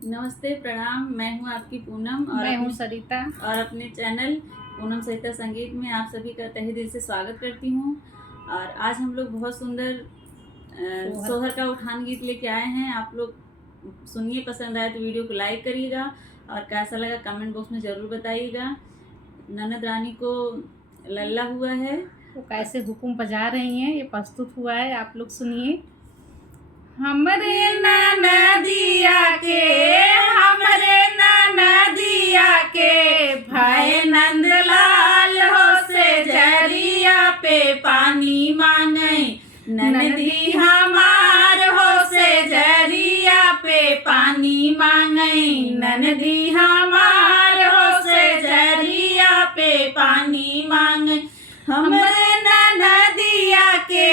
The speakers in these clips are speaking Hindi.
नमस्ते, प्रणाम। मैं हूँ आपकी पूनम और मैं हूँ सरिता और अपने चैनल पूनम सरिता संगीत में आप सभी का तहे दिल से स्वागत करती हूँ। और आज हम लोग बहुत सुंदर सोहर का उठान गीत लेके आए हैं। आप लोग सुनिए, पसंद आए तो वीडियो को लाइक करिएगा और कैसा लगा कमेंट बॉक्स में ज़रूर बताइएगा। ननद रानी को लल्ला हुआ है, वो कैसे हुकुम बजा रही हैं ये प्रस्तुत हुआ है, आप लोग सुनिए। हमरे ननदिया के भाई नंदलाल हो से जरिया पे पानी मांगे, ननदी हमार हो से जरिया पे पानी मांगे, ननदी हमार हो से जरिया पे पानी मांगे। हमरे ननदिया के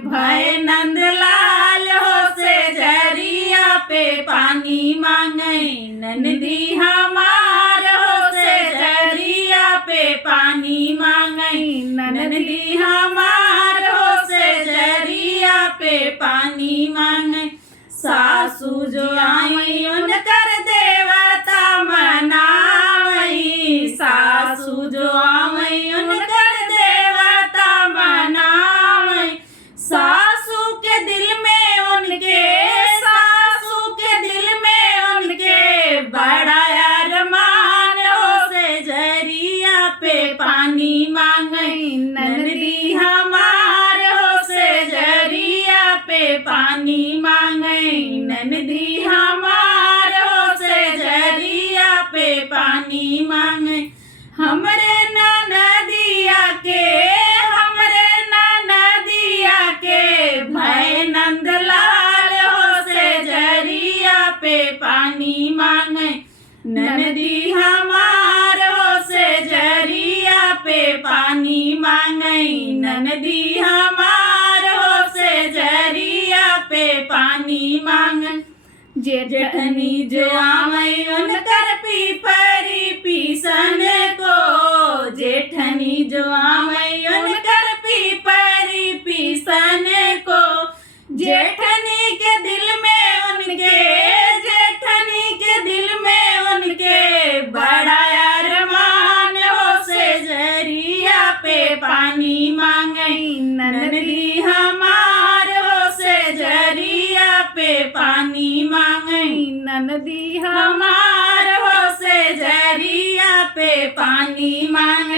भाई नंदलाल हो से जरिया पे पानी मांगे, ननदी हमार हो से जरिया पे पानी मांगे, ननदी हमार हो से जरिया पे पानी मांगे। सासू जो आई उनकर देवता मनावई, सासू जो आई उनकर देवता मनावई। सासू के दिल में उनके बड़ा अरमान हो से जरिया पे पानी मांगे, ननदी हमार हो से जरिया पे पानी मांगे, ननदी हमार हो से जरिया पे पानी मांगे। हमरे ननदिया के भाई नंदलाल हो से जरिया पे पानी मांगे, ननदी हमार हो से जरिया पे पानी मांगे, ननदी हमार हो से जरिया पे पानी मांगे। जेठनी जो आवे उनकर पीपरी पीसन को, जेठनी जो आवे उनकर पीपरी पीसन को। जेठनी के दिल में उनके बड़ा अरमान हो से जरिया पे पानी मांगे, ननदी हमार हो से जरिया पे पानी मांगे, ननदी हमार हो से जरिया पे पानी मांगे।